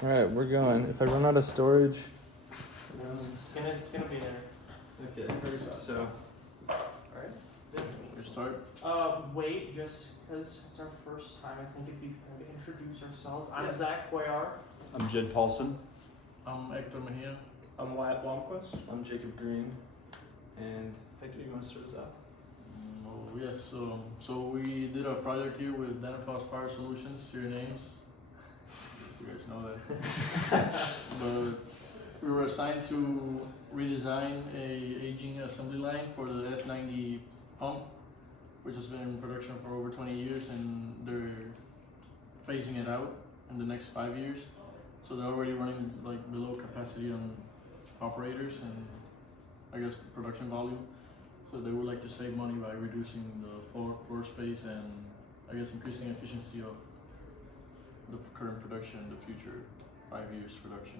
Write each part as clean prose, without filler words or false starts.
All right, we're going. If I run out of storage, It's gonna be there. okay. So, All right. your start. Wait, just because it's our first time, I think it'd be fair to introduce ourselves. I'm Zach Cuellar. I'm Jed Paulson. I'm Hector Mejia. I'm Wyatt Blomquist. I'm Jacob Green, and Hector, you want to start us out? Oh yes, so we did a project here with Danfoss Power Solutions, your names. You guys know that. But we were assigned to redesign a aging assembly line for the S90 pump, which has been in production for over 20 years, and they're phasing it out in the next 5 years. So they're already running like below capacity on operators and I guess production volume. So they would like to save money by reducing the floor space and I guess increasing efficiency of the current production in the future 5 years production.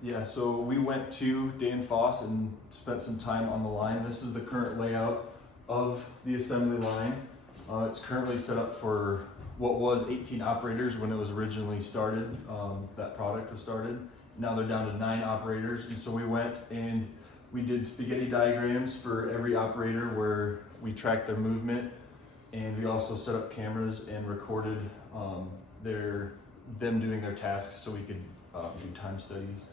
Yeah, so we went to Danfoss and spent some time on the line. This is the current layout of the assembly line. It's currently set up for what was 18 operators when it was originally started. That product was started. Now they're down to 9 operators. And so we went and we did spaghetti diagrams for every operator where we tracked their movement. And we also set up cameras and recorded them doing their tasks so we could do time studies.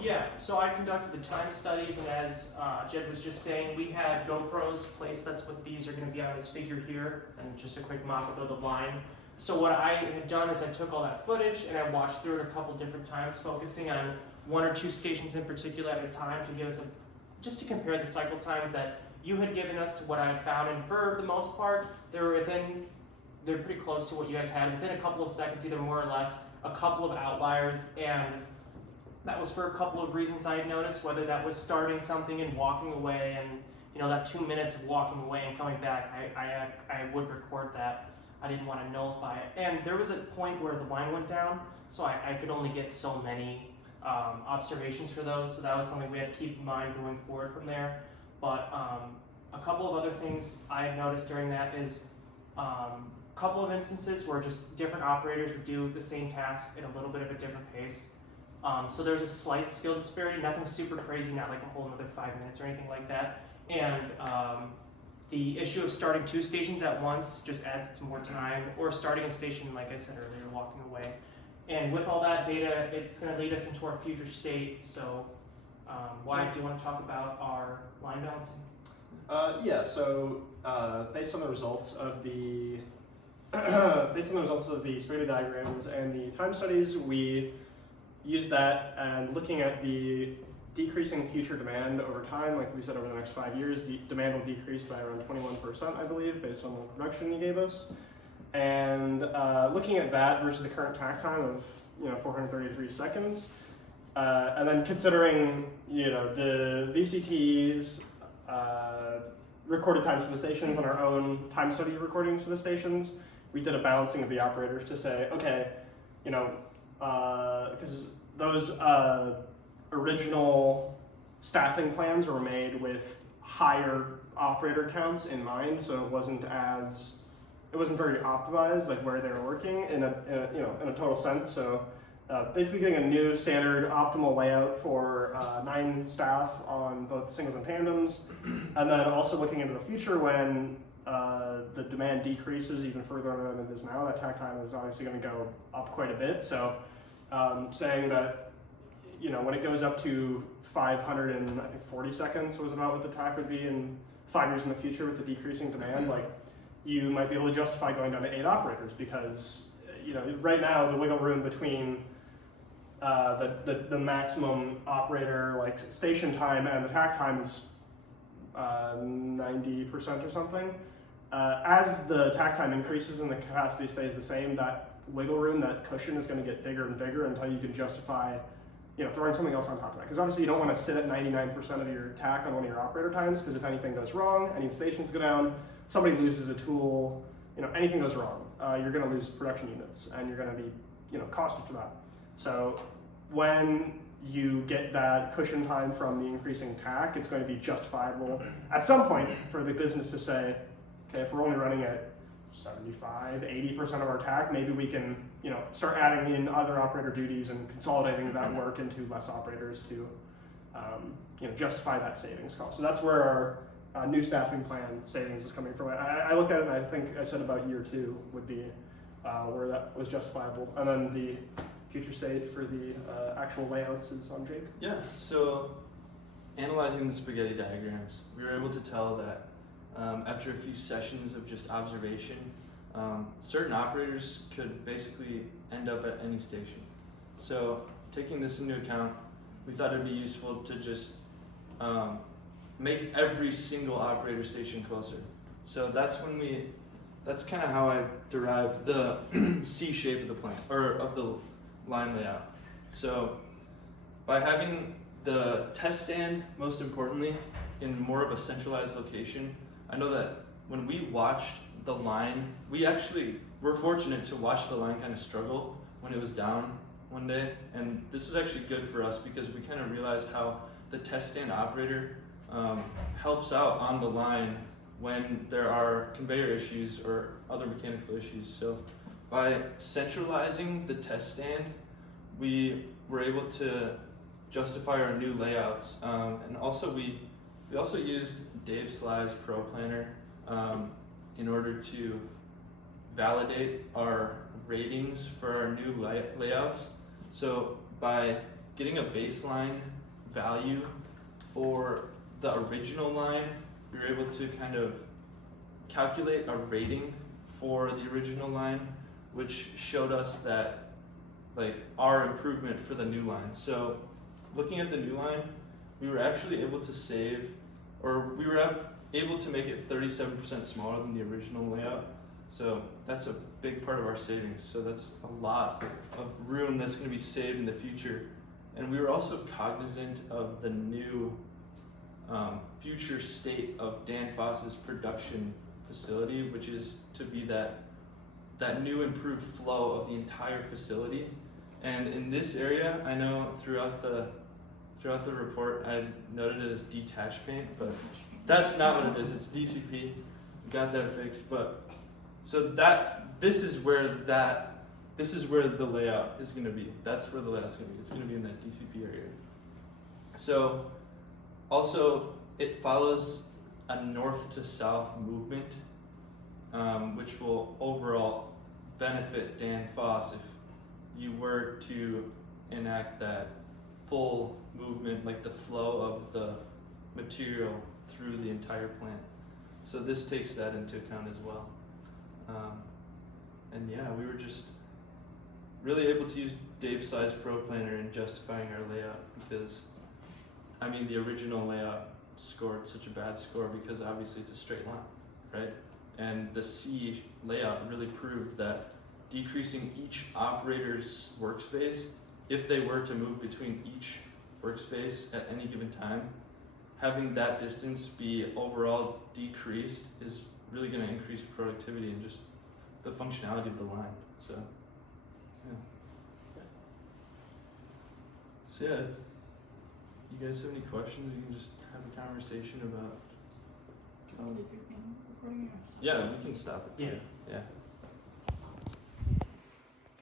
Yeah, so I conducted the time studies, and as Jed was just saying, we had GoPros placed. That's what these are going to be on this figure here, and just a quick mock-up of the line. So what I had done is I took all that footage and I watched through it a couple different times, focusing on 1 or 2 stations in particular at a time to give us just to compare the cycle times that you had given us to what I had found. And for the most part, they're pretty close to what you guys had, within a couple of seconds, either more or less, a couple of outliers, and that was for a couple of reasons I had noticed, whether that was starting something and walking away, and that 2 minutes of walking away and coming back, I would record that. I didn't want to nullify it. And there was a point where the line went down, so I could only get so many observations for those, so that was something we had to keep in mind going forward from there. But a couple of other things I had noticed during that is a couple of instances where just different operators would do the same task at a little bit of a different pace. So there's a slight skill disparity, nothing super crazy, not like a whole another 5 minutes or anything like that. And the issue of starting 2 stations at once just adds to more time, or starting a station, like I said earlier, walking away. And with all that data, it's going to lead us into our future state. So Wyatt, do you want to talk about our line balancing? Yeah. So based on the results of the spaghetti diagrams and the time studies, we used that, and looking at the decreasing future demand over time, like we said, over the next 5 years, demand will decrease by around 21%, I believe, based on the production you gave us. And looking at that versus the current takt time of 433 seconds, and then considering the VCTs, recorded times for the stations, and our own time study recordings for the stations, we did a balancing of the operators to say, okay, because those original staffing plans were made with higher operator counts in mind, so it wasn't very optimized, like where they were working in a total sense. So basically getting a new standard optimal layout for 9 staff on both singles and tandems, and then also looking into the future when the demand decreases even further than it is now. That takt time is obviously going to go up quite a bit. So saying that when it goes up to 540 seconds was about what the takt would be in 5 years in the future with the decreasing demand, like you might be able to justify going down to 8 operators, because right now the wiggle room between the maximum operator like station time and the takt time is 90% or something. As the takt time increases and the capacity stays the same, that wiggle room, that cushion, is going to get bigger and bigger until you can justify throwing something else on top of that. Because obviously you don't want to sit at 99% of your takt on one of your operator times, because if anything goes wrong, any stations go down, somebody loses a tool, anything goes wrong, you're going to lose production units, and you're going to be costed for that. So when you get that cushion time from the increasing takt, it's going to be justifiable at some point for the business to say, okay, if we're only running at 75, 80% of our takt, maybe we can start adding in other operator duties and consolidating that work into less operators to justify that savings cost. So that's where our new staffing plan savings is coming from. I looked at it and I think I said about year 2 would be where that was justifiable. And then the future state for the actual layouts is on Jake. Yeah, so analyzing the spaghetti diagrams, we were able to tell that after a few sessions of just observation, certain operators could basically end up at any station. So taking this into account, we thought it'd be useful to just make every single operator station closer. So that's kind of how I derived the C shape of the plant, or of the line layout. So by having the test stand, most importantly, in more of a centralized location, I know that when we watched the line, we're fortunate to watch the line kind of struggle when it was down one day, and this was actually good for us because we kind of realized how the test stand operator helps out on the line when there are conveyor issues or other mechanical issues. So by centralizing the test stand, we were able to justify our new layouts, and also we also used Dave Sly's Pro Planner in order to validate our ratings for our new layouts. So by getting a baseline value for the original line, we were able to kind of calculate a rating for the original line, which showed us that our improvement for the new line. So looking at the new line, we were actually able to save, or we were able to make it 37% smaller than the original layout. So that's a big part of our savings. So that's a lot of room that's going to be saved in the future. And we were also cognizant of the new future state of Danfoss's production facility, which is to be that new improved flow of the entire facility. And in this area, I know throughout the report, I noted it as detached paint, but that's not what it is. It's DCP. We got that fixed. But so this is where the layout is going to be. That's where the layout's going to be. It's going to be in that DCP area. So also it follows a north to south movement, which will overall benefit Danfoss if you were to enact that full movement, like the flow of the material through the entire plant. So this takes that into account as well. And yeah, we were just really able to use Dave's Size Pro Planner in justifying our layout because, I mean, the original layout scored such a bad score because obviously it's a straight line, right? And the C layout really proved that decreasing each operator's workspace, if they were to move between each workspace at any given time, having that distance be overall decreased is really going to increase productivity and just the functionality of the line. So, yeah. So yeah, if you guys have any questions, you can just have a conversation about. Take your thing recording or Yeah, we can stop it too. Yeah. Yeah.